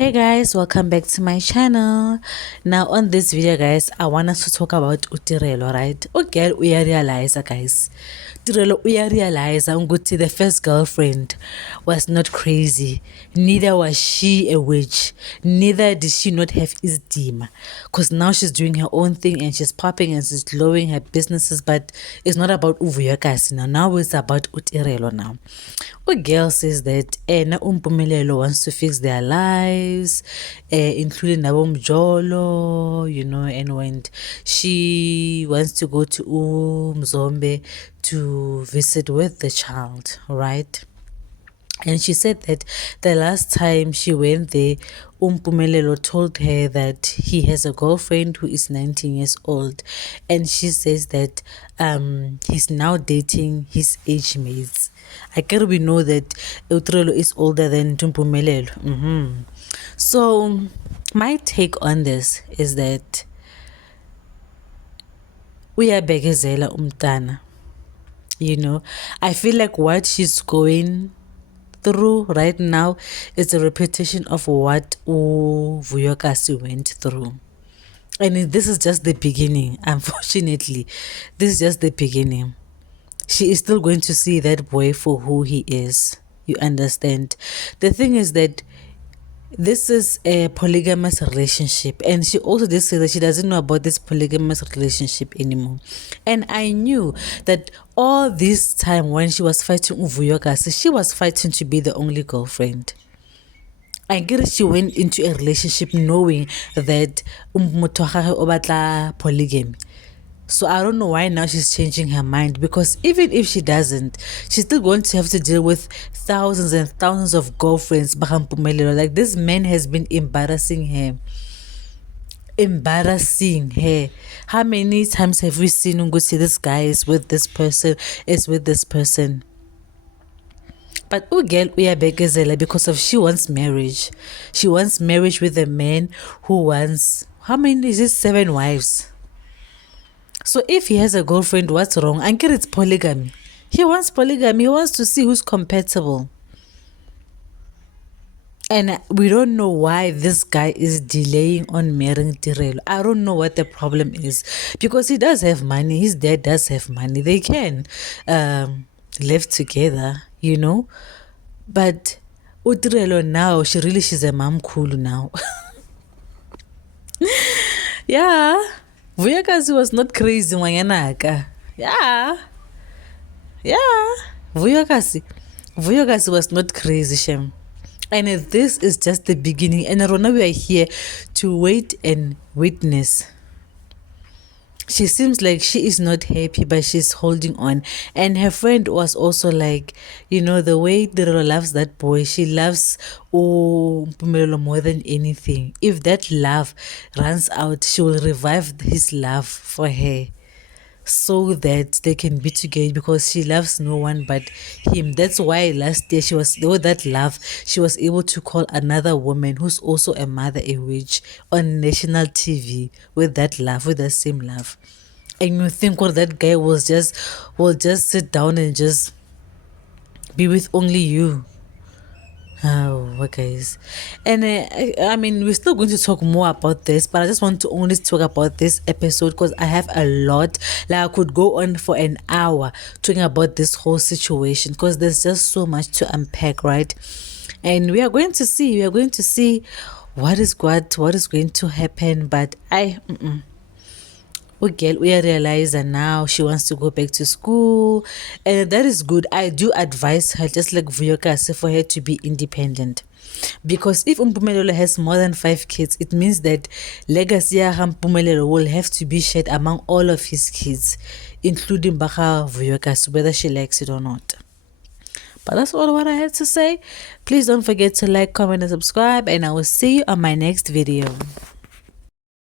Hey guys, welcome back to my channel. Now on this video guys, I want us to talk about Tirelo, right? Okay, we realize guys. Tirelo we realize ukuthi the first girlfriend was not crazy. Neither was she a witch. Neither did she not have isdima. Because now she's doing her own thing and she's popping and she's glowing her businesses, but it's not about Uvuyakasi now. Now it's about Tirelo now. A girl says that na Umpumelelo wants to fix their lives, including Nabomjolo, and when she wants to go to Mzombe to visit with the child, right? And she said that the last time she went there, Umpumelelo told her that he has a girlfriend who is 19 years old. And she says that he's now dating his age mates. I can we know that Utrelo is older than Tumpumelelo. So my take on this is that uyabekezela umntana. I feel like what she's going through right now is a repetition of what Vuyokasi went through. And this is just the beginning. Unfortunately, this is just the beginning. She is still going to see that boy for who he is. You understand? The thing is that this is a polygamous relationship, and she also did say that she doesn't know about this polygamous relationship anymore. And I knew that all this time when she was fighting Uvuyokasi, she was fighting to be the only girlfriend. I guess she went into a relationship knowing that obatla polygamy. So I don't know why now she's changing her mind, because even if she doesn't, she's still going to have to deal with thousands and thousands of girlfriends. Like, this man has been embarrassing her. How many times have we seen Ungusi, this guy is with this person, is with this person? But Ugel uyabekezela because of she wants marriage. She wants marriage with a man who wants, how many is it? 7 wives. So if he has a girlfriend, what's wrong? And it's polygamy. He wants polygamy. He wants to see who's compatible. And we don't know why this guy is delaying on marrying Tirelo. I don't know what the problem is, because he does have money. His dad does have money. They can live together, But Utirelo now, she's a mom cool now. Yeah. Vuyakazi was not crazy Wanyanaka. Yeah. Vuyakazi was not crazy, Shem. And this is just the beginning. And Rona, we are here to wait and witness. She seems like she is not happy, but she's holding on. And her friend was also like, the way Dirolo loves that boy, she loves Mpumelelo more than anything. If that love runs out, she will revive his love for her, so that they can be together, because she loves no one but him. That's why last year with that love, she was able to call another woman who's also a mother a witch on national TV with that love, with the same love. And you think that guy will just sit down and just be with only you. Oh, guys. And I mean, we're still going to talk more about this, but I just want to only talk about this episode because I have a lot. Like, I could go on for an hour talking about this whole situation, because there's just so much to unpack, right? And we are going to see what is going to happen. But we realize that now she wants to go back to school, and that is good. I do advise her, just like Vuyokasi, for her to be independent, because if Umpumelelo has more than 5 kids, it means that legacy ya Umpumelelo will have to be shared among all of his kids, including Baka Vuyokasi, whether she likes it or not. But that's all what I had to say. Please don't forget to like, comment, and subscribe, and I will see you on my next video.